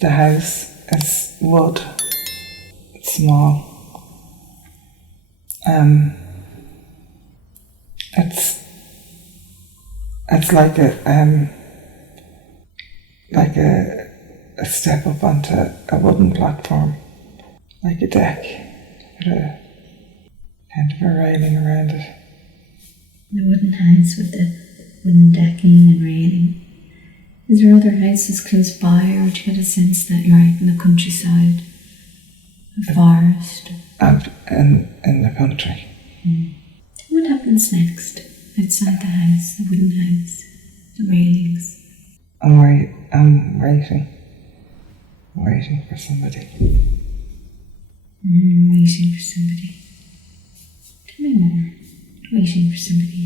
The house is wood. It's small. It's like a step up onto a wooden platform, like a deck, with a kind of a railing around it. The wooden house with the wooden decking and railing. Is there other houses close by, or do you get a sense that you're out in the countryside, a forest? And in the country. What happens next outside the house, the wooden house, the railings? I'm waiting for somebody. Waiting for somebody. Tell me more. Waiting for somebody.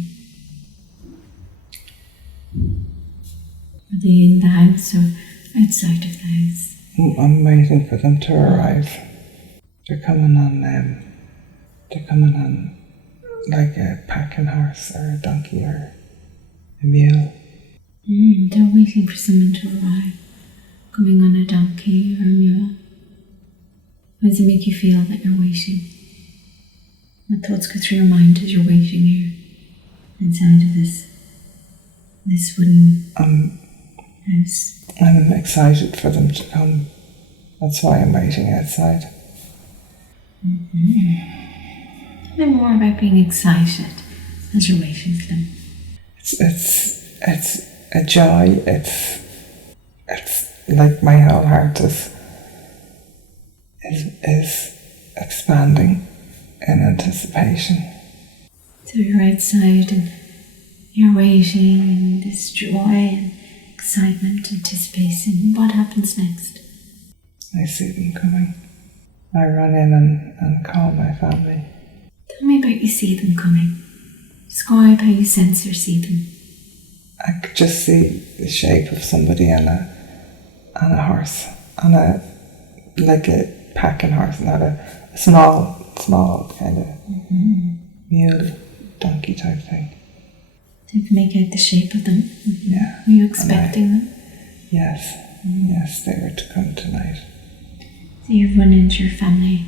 Are they in the house or outside of the house? I'm waiting for them to arrive. They're coming on like a packing horse or a donkey or a mule. They're waiting for someone to arrive, coming on a donkey or a mule. How does it make you feel that you're waiting? What thoughts go through your mind as you're waiting here, inside of this wooden house? I'm excited for them to come. That's why I'm waiting outside. Tell me more about being excited as you're waiting for them. It's a joy. It's like my whole heart is expanding in anticipation. So you're outside and you're waiting, and this joy and excitement, anticipation. What happens next? I see them coming. I run in and call my family. Tell me about you see them coming. Describe how you sense or see them. I could just see the shape of somebody on a horse, like a packing horse, not a small kind of mule, donkey type thing. Did you make out the shape of them? Yeah. Were you expecting them? Yes. Yes, they were to come tonight. So you've run into your family.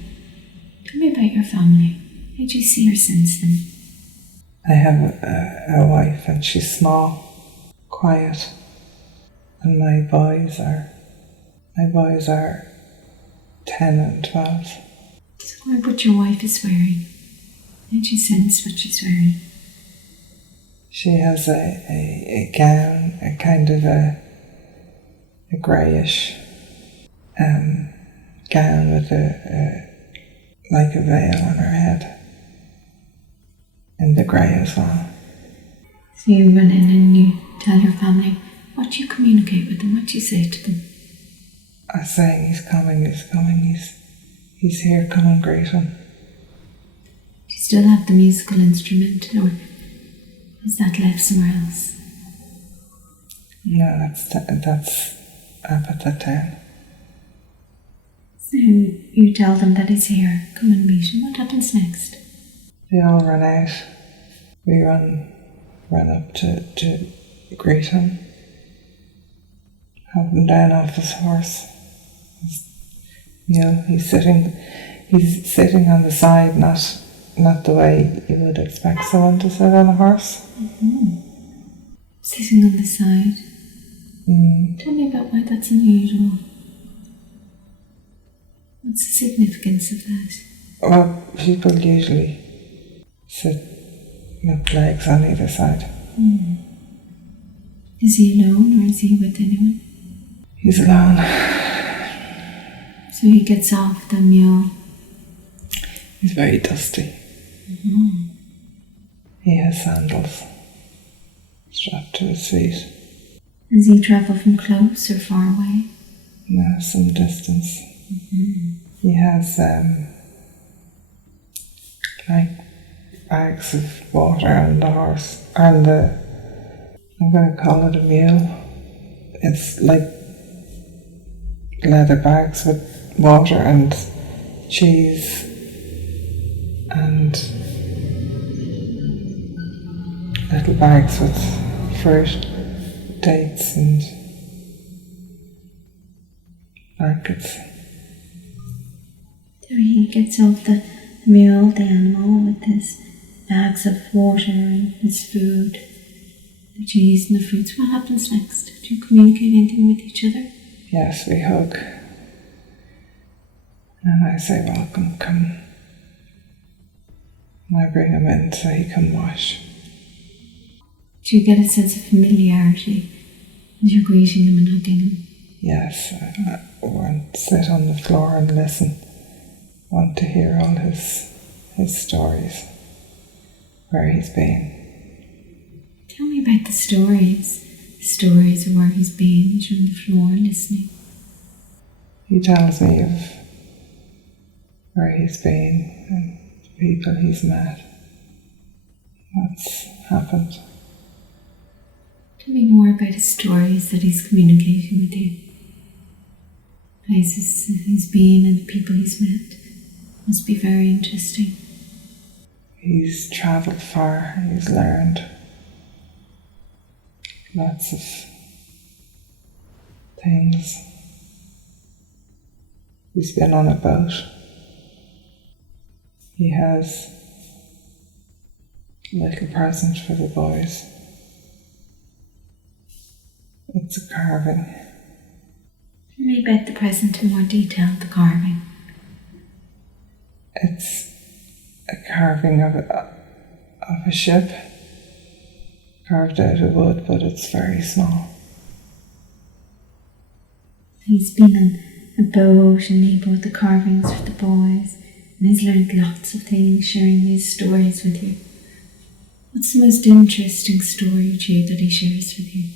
Tell me about your family. How do you see or sense them? I have a wife, and she's small, quiet, and my boys are 10 and 12. Describe what your wife is wearing. How do you sense what she's wearing? She has a gown, a kind of a greyish gown with like a veil on her head, in the grey as well. So you run in and you tell your family. What do you communicate with them? What do you say to them? I'm saying he's coming, he's here, come and greet him. Do you still have the musical instrument, or is that left somewhere else? No, that's up at the 10. So you tell them that he's here, come and meet him. What happens next? They all run out. We run up to greet him, help him down off his horse. He's sitting on the side, not the way you would expect someone to sit on a horse. Sitting on the side. Tell me about why that's unusual. What's the significance of that? Well, people usually sit with legs on either side. Is he alone, or is he with anyone? He's alone. So he gets off the mule. He's very dusty. He has sandals strapped to his feet. Does he travel from close or far away? No, some distance. He has like bags of water on the horse, and I'm going to call it a mule. It's like leather bags with water and cheese and little bags with fruit, dates and So he gets off the mule, the animal, with his bags of water and his food, the cheese and the fruits. What happens next? Do you communicate anything with each other? Yes, we hug. And I say, welcome, come. And I bring him in so he can wash. Do you get a sense of familiarity as you're greeting him and hugging him? Yes, I want to sit on the floor and listen. I want to hear all his stories, where he's been. Tell me about the stories of where he's been, as you're on the floor listening. He tells me of where he's been and the people he's met. What's happened. Tell me more about his stories that he's communicating with you. Places he's been and the people he's met. Must be very interesting. He's travelled far, he's learned lots of things. He's been on a boat. He has a little present for the boys. It's a carving. Tell me about the present in more detail, the carving. It's a carving of a ship, carved out of wood, but it's very small. He's been on a boat and he brought the carvings for the boys, and he's learned lots of things, sharing these stories with you. What's the most interesting story to you that he shares with you?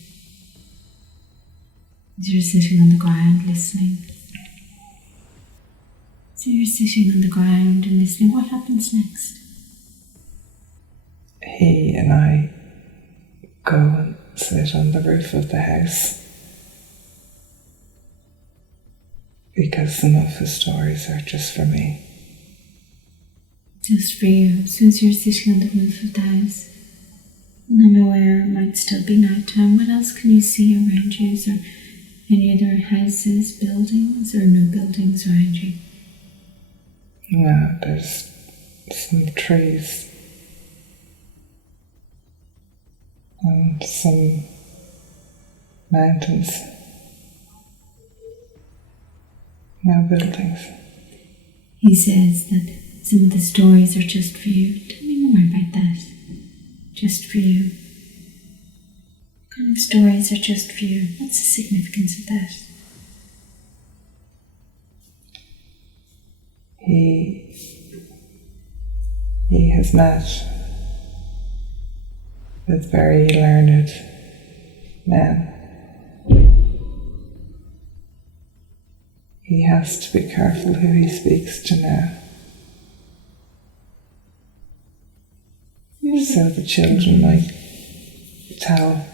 As you're sitting on the ground listening. So you're sitting on the ground and listening. What happens next? He and I go and sit on the roof of the house because some of his stories are just for me. Just for you. Since you're sitting on the roof of the house, and I'm aware it might still be night time, what else can you see around you? Is there any other houses, buildings, or no buildings around you? No, there's some trees and some mountains. No buildings. He says that some of the stories are just for you. Tell me more about that. Just for you. What kind of stories are just for you? What's the significance of that? He has met with very learned men. He has to be careful who he speaks to now. So the children might tell,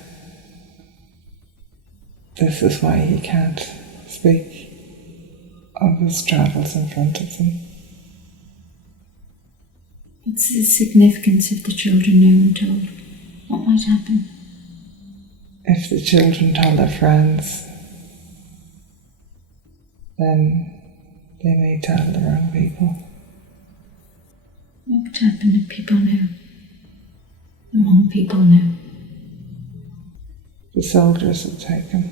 this is why he can't speak of his travels in front of them. What's the significance if the children knew and told? What might happen? If the children tell their friends, then they may tell the wrong people. What would happen if people knew? The wrong people knew. The soldiers would take him.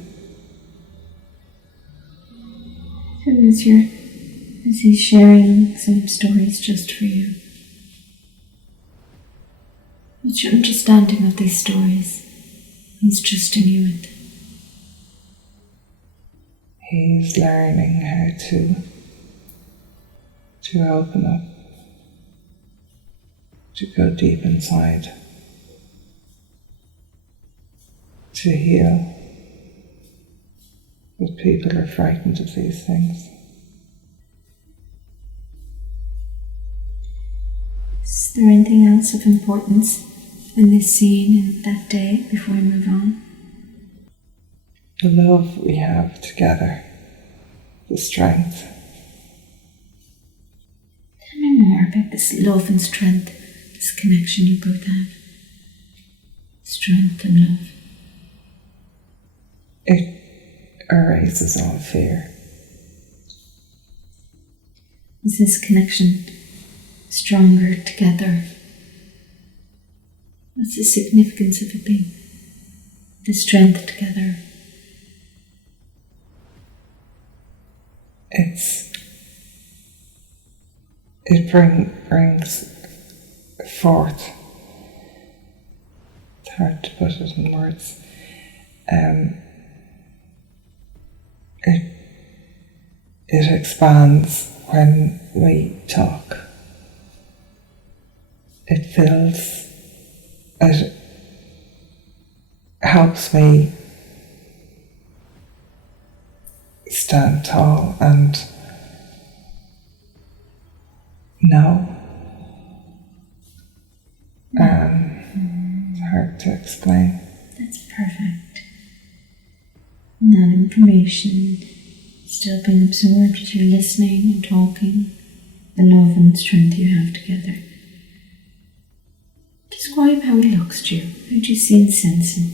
So is he sharing some stories just for you? What's your understanding of these stories? He's trusting you with. He's learning how to open up, to go deep inside, to heal. But people are frightened of these things. Is there anything else of importance in this scene and that day before we move on? The love we have together, the strength. Tell me more about this love and strength, this connection you both have. Strength and love. It erases all fear. Is this connection stronger together? What's the significance of it being the strength together? It brings forth, it's hard to put it in words, it expands when we talk. It fills, it helps me stand tall and know. It's hard to explain. That's perfect. And that information still being absorbed as you're listening and talking, the love and strength you have together. Describe how it looks to you. How do you see and sense him?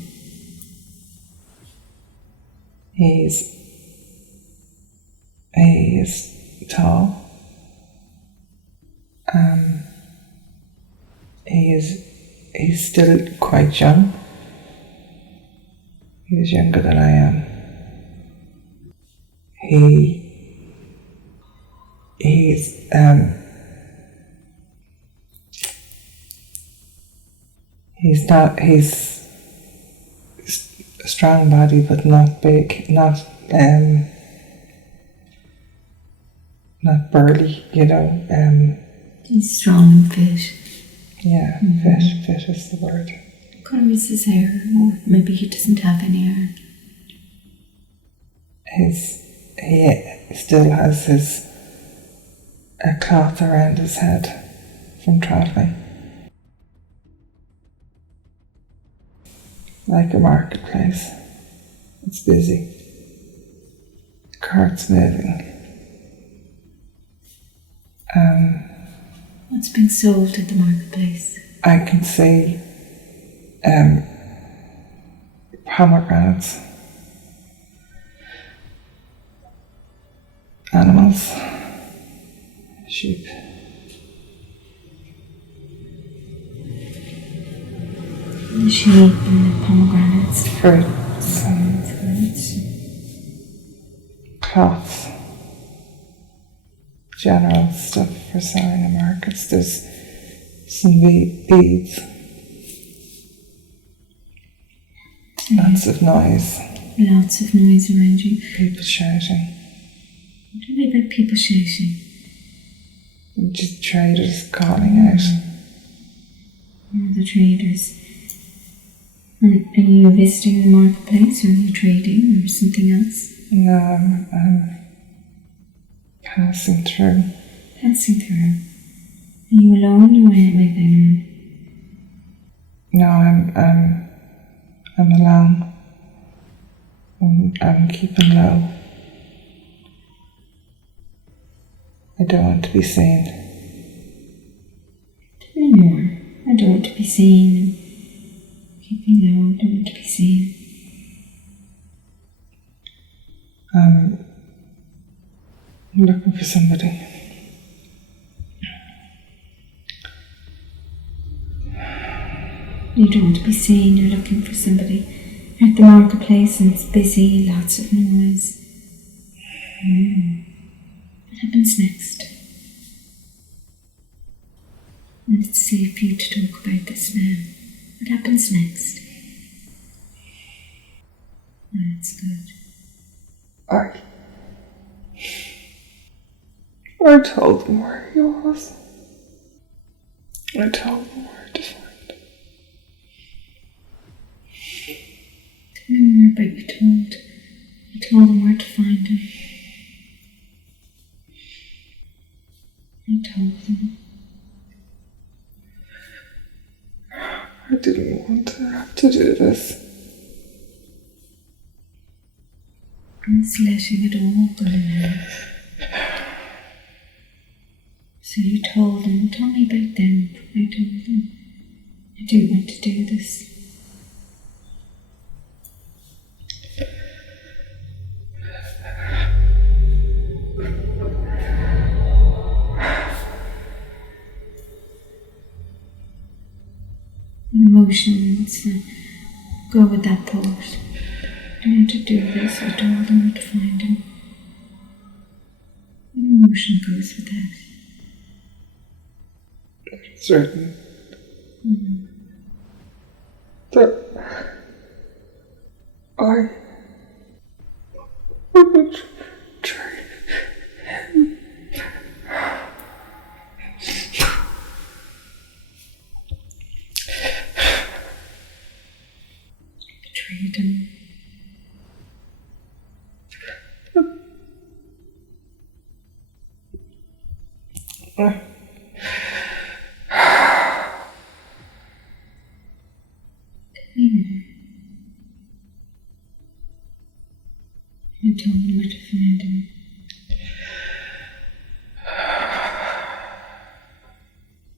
He is tall. He's still quite young. He's younger than I am. He's a strong body, but not big, not burly, He's strong and fit. Yeah, fit is the word. What colour is his hair? Or maybe he doesn't have any hair. He still has a cloth around his head from travelling. Like a marketplace. It's busy. Carts moving. What's being sold at the marketplace? I can see pomegranates, animals, sheep. The sheep and the pomegranates. Fruits and cloths. General stuff for selling in markets. There's some beads. Lots of noise. Lots of noise around you. People shouting. What do you mean by people shouting? Just traders calling out. The traders. And are you visiting the marketplace, or are you trading, or something else? No, I'm passing through. Passing through. Are you alone, or with anyone? No, I'm alone. I'm keeping low. I don't want to be seen. Tell me more. I don't want to be seen. Keeping low, I don't want to be seen. I'm looking for somebody. You don't want to be seen, you're looking for somebody. You're at the marketplace and it's busy, lots of noise. What happens next? And it's safe for you to talk about this now. What happens next? That's good. I told them where he was. I told them where to find him. Tell me more about you told. You told them where to find him. You told them. I didn't want to have to do this. I'm just letting it all go now. So you told them, tell me about them. I told them, I didn't want to do this. emotions, go with that thought. I want to do this, I told him to find him. An emotion goes with that. It's written that I would betray him. Betrayed him. You told me where to find him.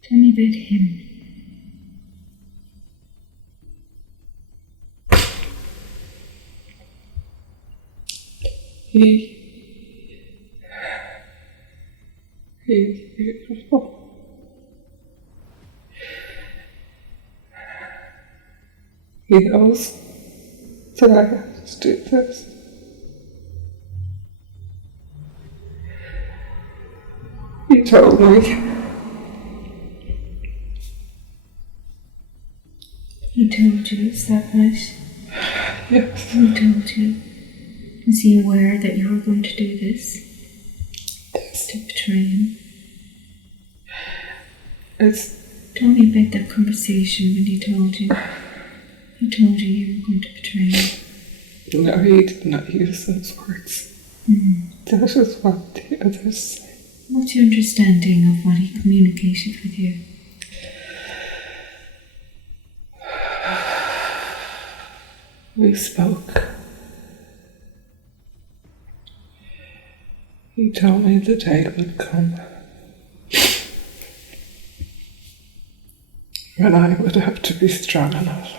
Tell me about him. He's beautiful. He knows that I have to do this. He told me. He told you, is that right? Yes. He told you. Is he aware that you were going to do this? Yes. To betray him? Tell me about that conversation when he told you. He told you were going to betray him. No, he did not use those words. That is what the others say. What's your understanding of what he communicated with you? We spoke. He told me the day would come when I would have to be strong enough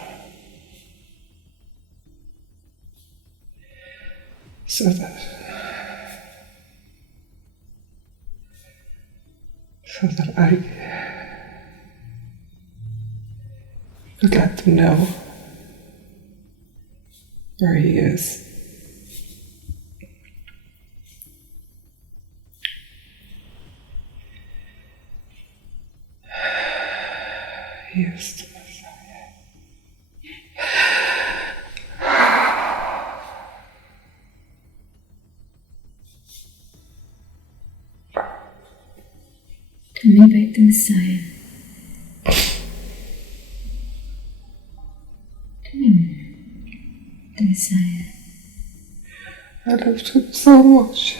so that I could let them know where he is. He is the Messiah. Tell me about the Messiah. Tell me more. The Messiah. I loved him so much,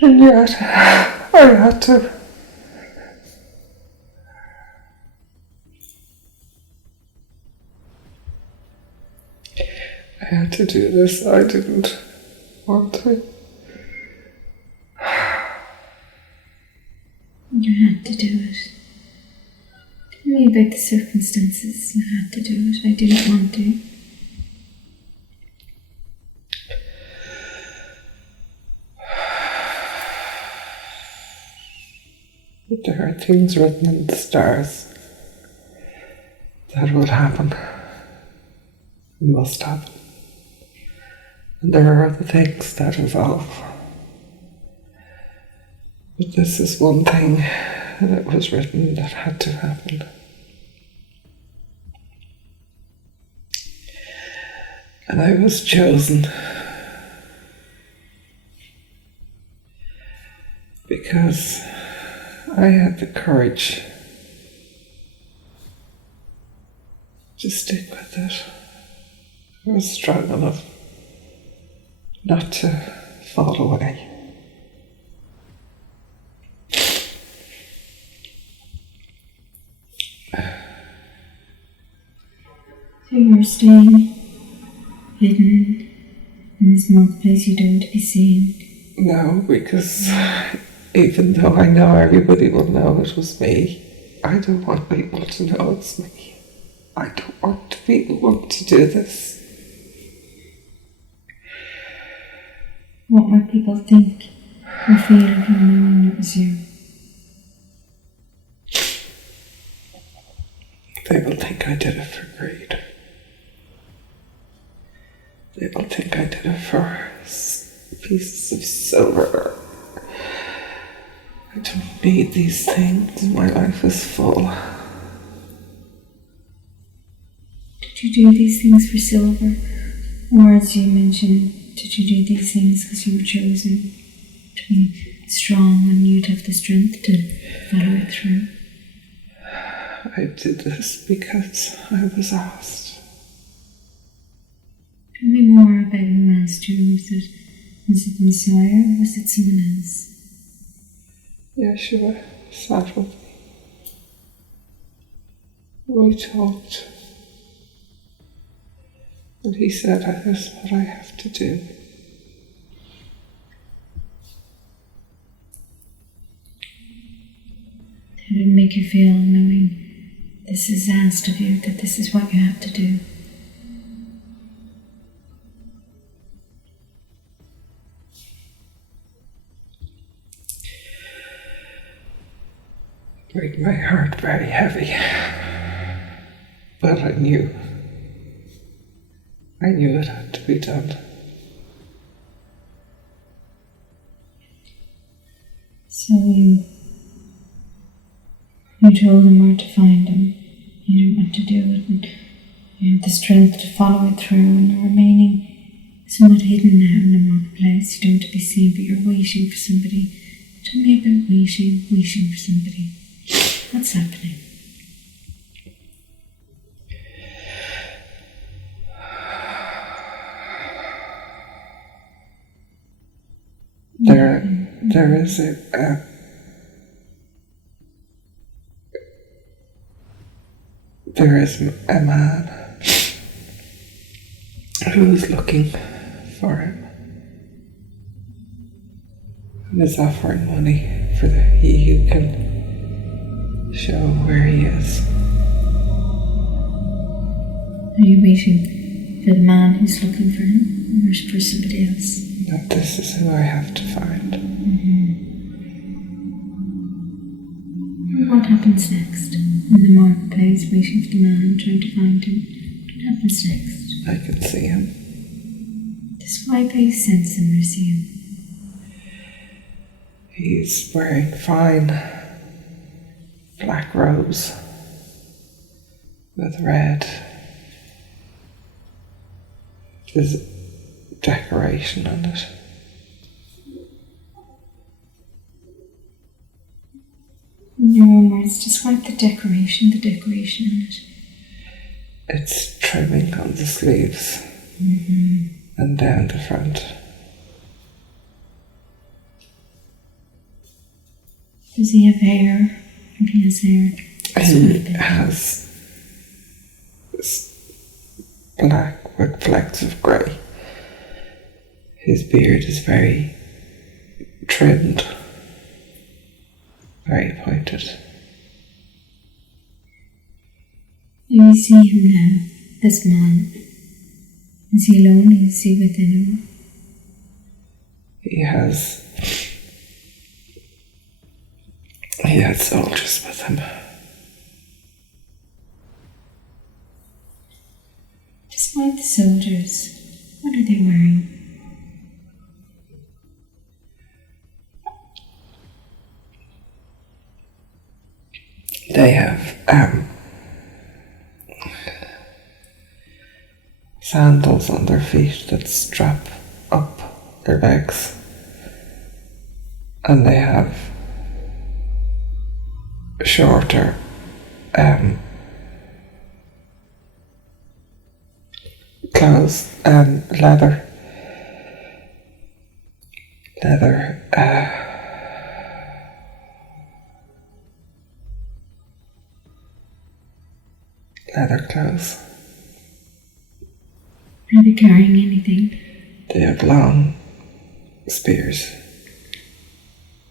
and yet I had to. I had to do this. I didn't want to. You had to do it. Tell me about the circumstances. You had to do it. I didn't want to. But there are things written in the stars that would happen. Must happen. And there are other things that evolve. But this is one thing that was written that had to happen. And I was chosen because I had the courage to stick with it. I was strong enough not to fall away. So you're staying hidden in this small place you don't want to be seen? No, because even though I know everybody will know it was me, I don't want people to know it's me. I don't want to be the one to do this. What might people think or feel of you knowing it was you? They will think I did it for greed. They will think I did it for pieces of silver. I don't need these things. My life is full. Did you do these things for silver? Or, as you mentioned, did you do these things because you were chosen to be strong and you'd have the strength to follow it through? I did this because I was asked. Tell me more about who asked you. Was it the Messiah or was it someone else? Yeshua sat with me. We talked. And he said, "That is what I have to do." How did it make you feel knowing this is asked of you, that this is what you have to do? Made my heart very heavy. But I knew it had to be done. So you told him where to find him. You knew what to do it, and you had the strength to follow it through, and you're remaining somewhat hidden now in the marketplace. You don't want to be seen, but you're waiting for somebody. Tell me about waiting for somebody. What's happening? There is a man who is looking for him and is offering money for he who can show where he is. Are you waiting for the man who's looking for him, or for somebody else? No, this is who I have to find. What happens next? In the marketplace, waiting for the man, trying to find him. What happens next? I can see him. Describe how you sense him or see him. He's wearing fine black robes with red. There's decoration on it. In your own words, describe the decoration on it. It's trimming on the sleeves and down the front. Does he have hair? If he has hair, He has black with flecks of grey. His beard is very trimmed, very pointed. Do you see him now, this man? Is he alone? Is he with anyone? He had soldiers with him. Describe the soldiers. What are they wearing? They have sandals on their feet that strap up their legs, and they have shorter clothes and leather clothes. Are they carrying anything? They have long spears.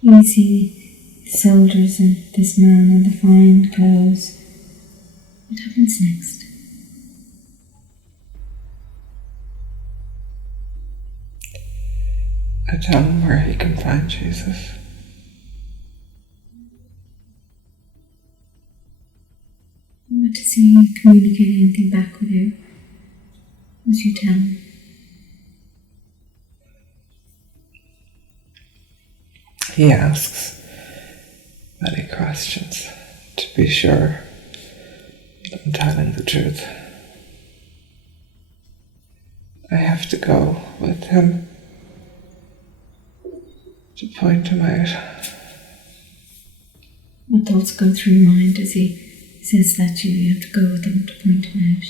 You see the soldiers and this man in the fine clothes. What happens next? I tell him where he can find Jesus. What does he communicate anything back with you as you tell him? He asks many questions to be sure that I'm telling the truth. I have to go with him to point him out. What thoughts go through your mind as he says that you have to go with him to point him out?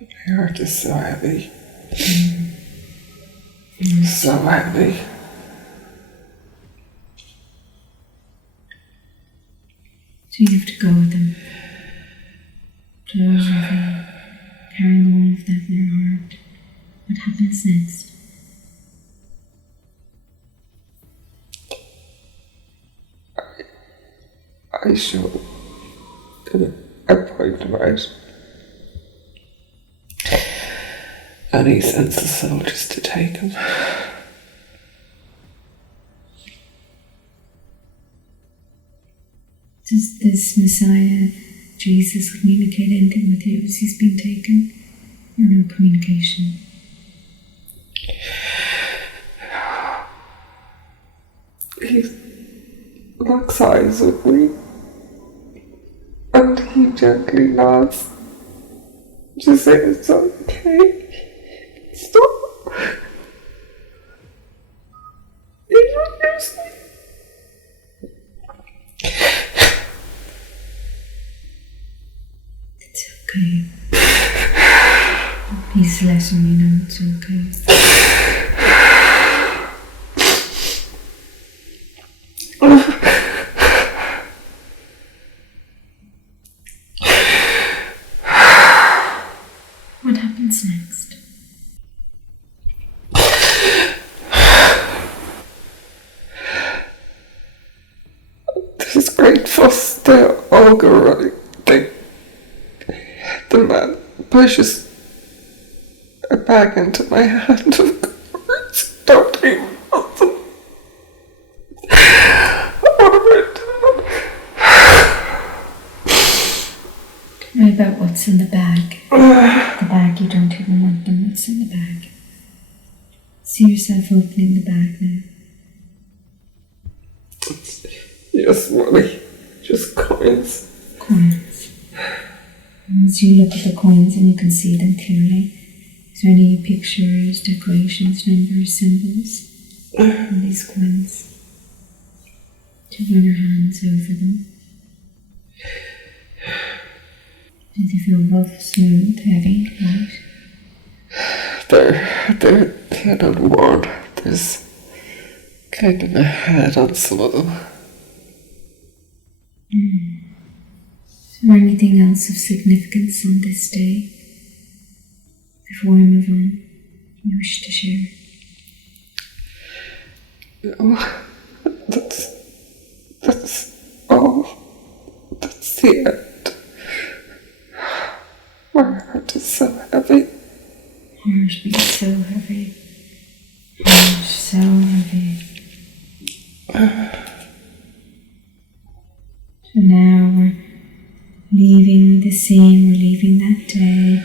My heart is so heavy. So heavy. So you have to go with him. Carrying all of that in your heart. What happens next? I show I point him out. And he sends the soldiers to take him. Does this Messiah, Jesus, communicate anything with you as he's been taken? Or no communication? He locks eyes with me. And he gently nods. To say it's okay. Stop. Introduce me. It's okay. He's letting me know it's okay. What happens next? There's great fuss. They all go running. The man pushes a bag into my hand. Of course, don't even want them. What am I doing? Tell me about what's in the bag. The bag, you don't even want them. What's in the bag? See yourself opening the bag now. It's just money. Just coins. Coins. And as you look at the coins and you can see them clearly, is there any pictures, decorations, numbers, symbols on these coins? Do you run your hands over them? Do they feel rough, smooth, heavy, light? They're kind of worn. There's kind of a head on some of them. Is there anything else of significance on this day? Before we move on, you wish to share? No, that's all. That's the end. My heart is so heavy. Heart being so heavy. Heart so heavy. So now we're leaving the scene, we're leaving that day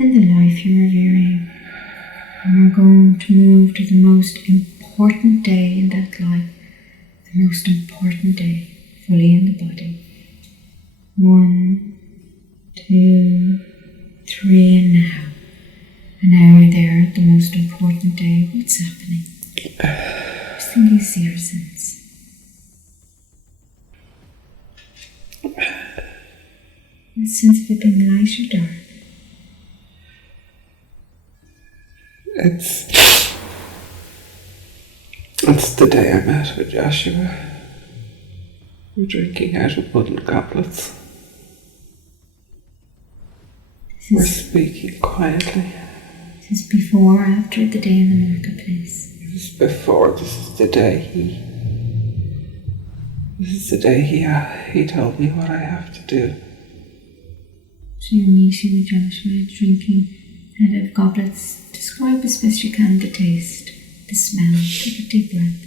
and the life you're revering. And we're going to move to the most important day in that life. The most important day, fully in the body. 1, 2, 3, and now. And now you're there at the most important day. What's happening? Just think you see your sense. The sense of it being light or dark? It's the day I met with Joshua. We're drinking out of wooden goblets. We're speaking quietly. This is before or after the day in the marketplace? This is before. This is the day he told me what I have to do. So you're meeting with Joshua, drinking out of goblets. Describe as best you can the taste, the smell. Take a deep breath.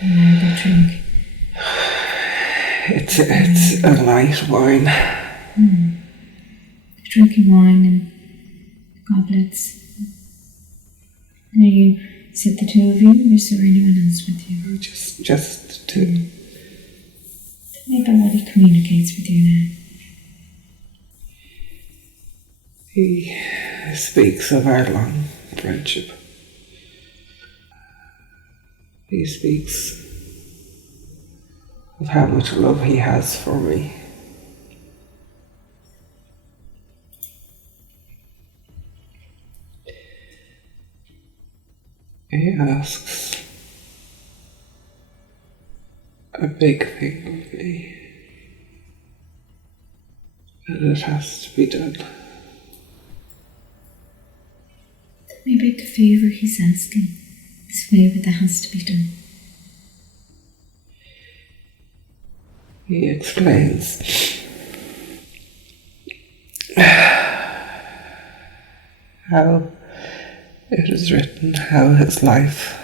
And now the drink. It's a light wine. Drinking wine in goblets. Now you sit the two of you, or is there anyone else with you? Just two. Tell me about what he communicates with you now. He speaks of our long friendship. He speaks of how much love he has for me. He asks a big thing of me, and it has to be done. Tell me about the favour he's asking, this favour that has to be done. He explains how it is written, how his life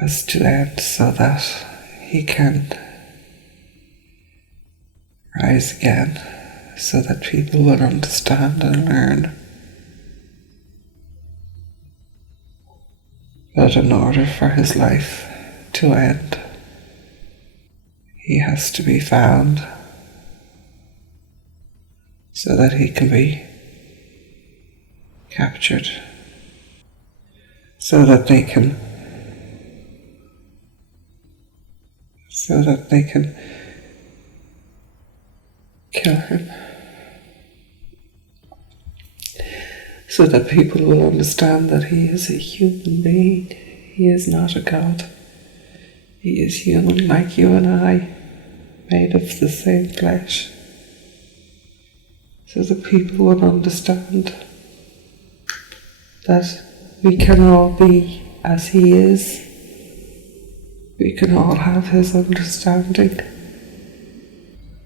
has to end so that he can rise again, so that people will understand and learn that in order for his life to end, he has to be found so that he can be captured, so that they can kill him, so that people will understand that he is a human being. He is not a god. He is human like you and I, made of the same flesh, so that people will understand that we can all be as he is. We can all have his understanding.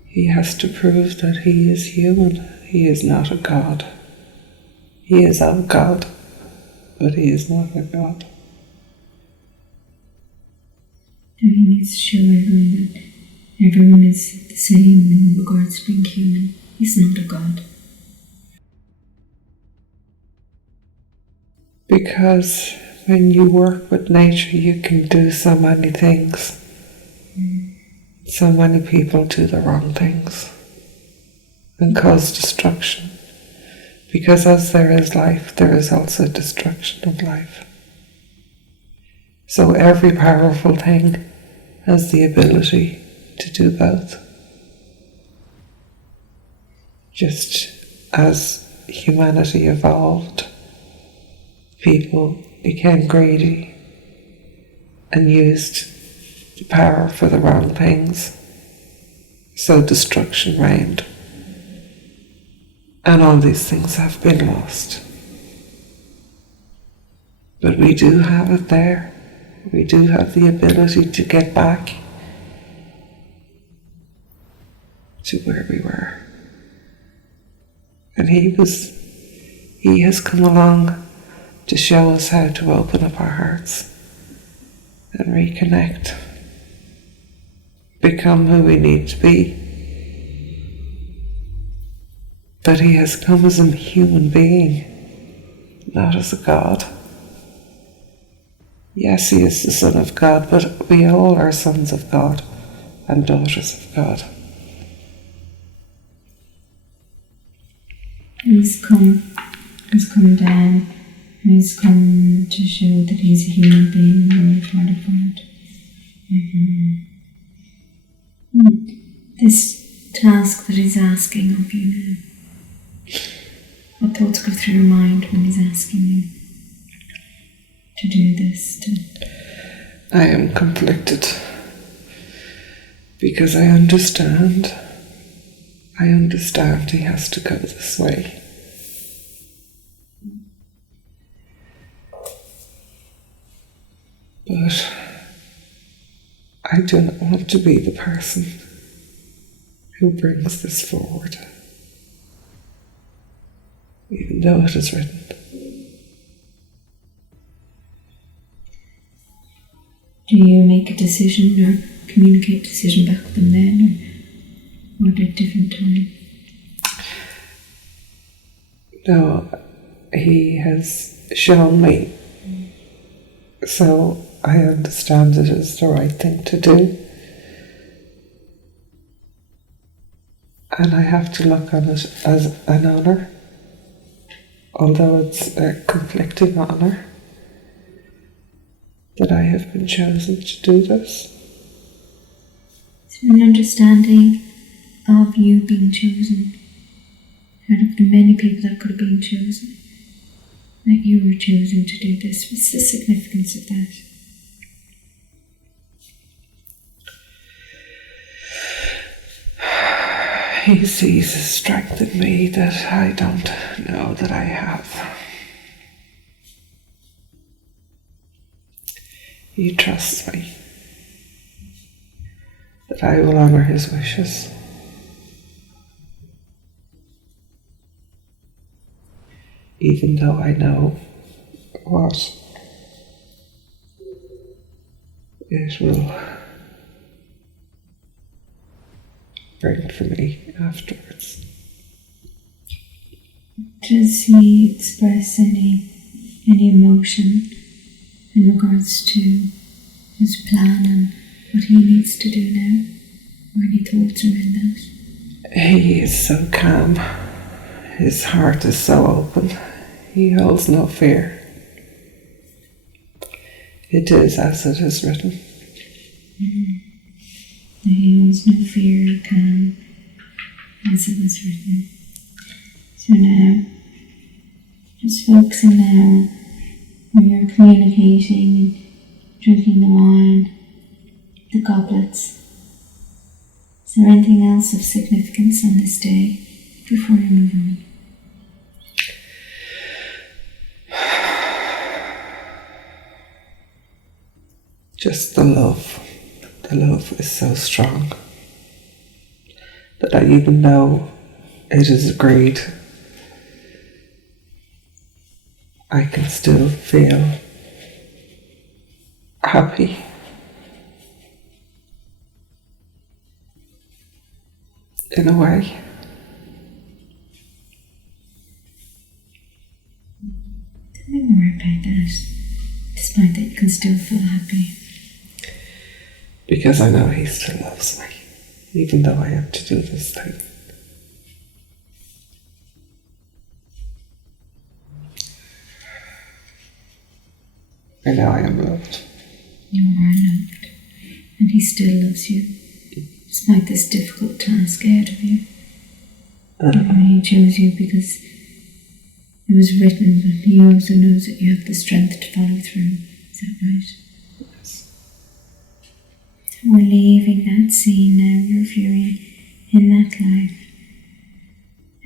He has to prove that he is human. He is not a god. He is of God, but he is not a god. He needs to show everyone that everyone is the same in regards to being human. He's not a god. Because when you work with nature, you can do so many things. So many people do the wrong things and cause destruction. Because as there is life, there is also destruction of life. So every powerful thing has the ability to do both. Just as humanity evolved, people became greedy and used the power for the wrong things, so destruction reigned. And all these things have been lost. But we do have it there. We do have the ability to get back to where we were. And he has come along to show us how to open up our hearts and reconnect, become who we need to be. But he has come as a human being, not as a god. Yes, he is the Son of God, but we all are sons of God and daughters of God. He's come down, and he's come to show that he's a human being and we're part of God. This task that he's asking of you now, what thoughts go through your mind when he's asking you to do this? I am conflicted because I understand he has to go this way. But I do not want to be the person who brings this forward, even though it is written. Do you make a decision or communicate decision back with them then, or at a different time? No, he has shown me, so I understand it is the right thing to do. And I have to look on it as an honour, although it's a conflicting honour that I have been chosen to do this. So an understanding of you being chosen, out of the many people that could have been chosen, that you were chosen to do this. What's the significance of that? He sees a strength in me that I don't know that I have. He trusts me that I will honour his wishes. Even though I know what it will bring for me afterwards. Does he express any emotion in regards to his plan and what he needs to do now? Or any thoughts around that? He is so calm. His heart is so open. He holds no fear. It is as it is written. He holds no fear, calm, as it was written. So now, just focusing now when you're communicating and drinking the wine, the goblets. Is there anything else of significance on this day before you move on? Just the love. The love is so strong that I even know it is agreed, I can still feel happy. In a way. Tell me more about that, despite that you can still feel happy. Because I know he still loves me, even though I have to do this thing. I know I am loved. You are loved, and he still loves you, despite this difficult task ahead of you. He chose you because it was written, but he also knows that you have the strength to follow through. Is that right? Yes. We're leaving that scene now, you're viewing in that life.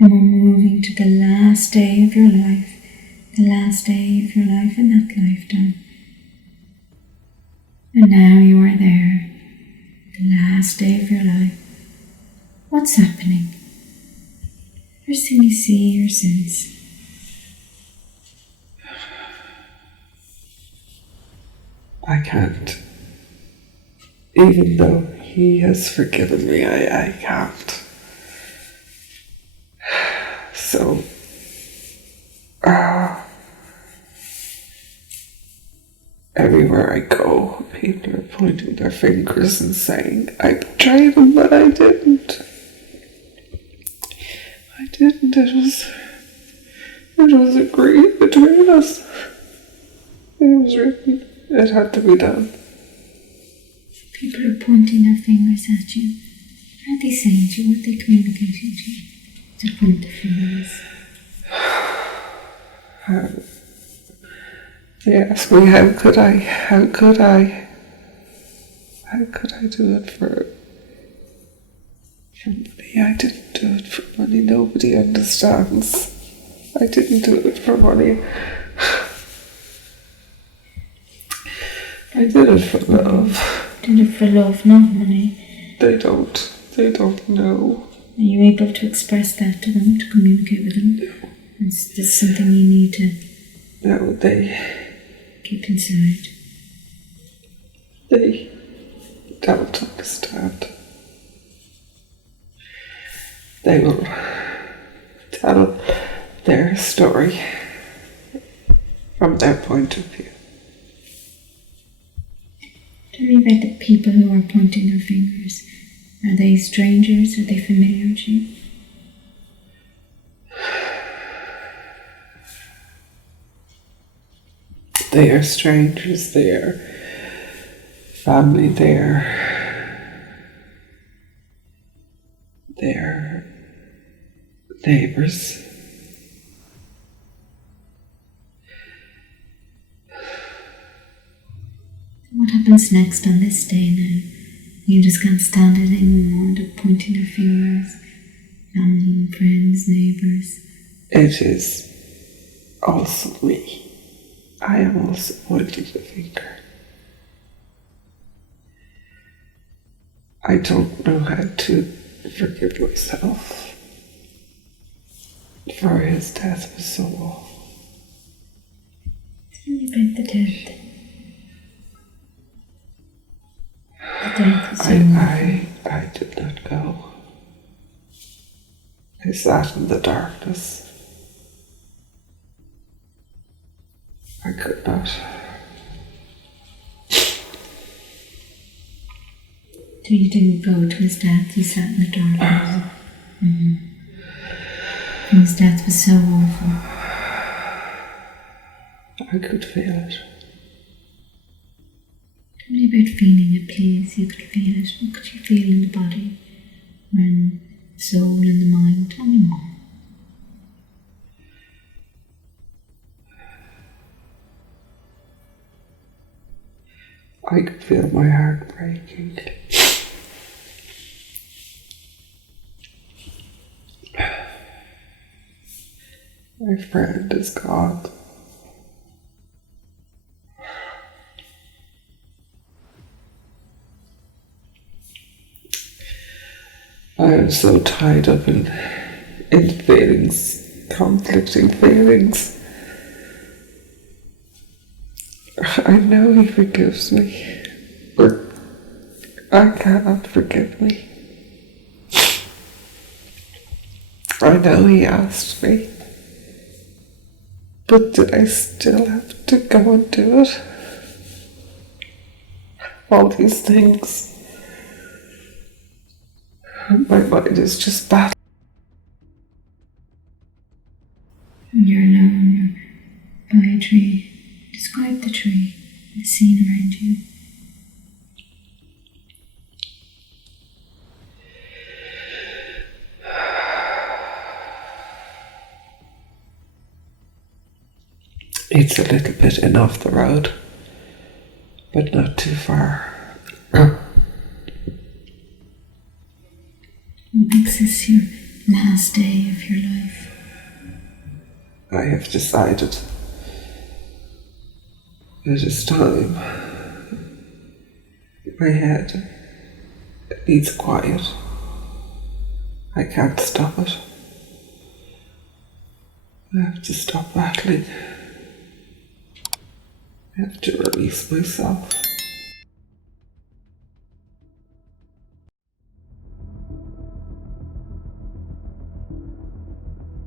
And we're moving to the last day of your life, the last day of your life in that lifetime. And now you are there, the last day of your life. What's happening? First thing you see or sense. I can't. Even though he has forgiven me, I can't. So, everywhere I go, people are pointing their fingers and saying, I betrayed him, but I didn't. I didn't. It was agreed between us. It was written. It had to be done. People are pointing their fingers at you. What are they saying to you? What are they communicating to you? To point their fingers. They ask me, how could I do it for money? I didn't do it for money. Nobody understands. I didn't do it for money. I did it for love. Did it for love, not money. They don't know. Are you able to express that to them, to communicate with them? No. Is this something you need to No, keep inside? don't understand. They will tell their story from their point of view. Tell me about the people who are pointing their fingers. Are they strangers? Are they familiar to you? They are strangers, they are family, they are neighbors. What happens next on this day now? You just can't stand it anymore, they're pointing their fingers, family, friends, neighbours. It is also me. I am also pointing the finger. I don't know how to forgive myself, for his death was so awful. Tell me about the death. The death was so awful. I did not go. I sat in the darkness. I could not. So you didn't go to his death, you sat in the darkness. And his death was so awful. I could feel it. Tell me about feeling it, please. You could feel it. What could you feel in the body, or in the soul, in the mind? Tell me more. I could feel my heart breaking. My friend is gone. I am so tied up in feelings, conflicting feelings. I know he forgives me, but I cannot forgive me. I know he asked me, but did I still have to go and do it? All these things. My mind is just battling. You're alone, you're by a tree. Describe the tree, the scene around you. It's a little bit in off the road, but not too far. What makes this your last day of your life? I have decided it is time. My head needs quiet. I can't stop it. I have to stop battling. I have to release myself.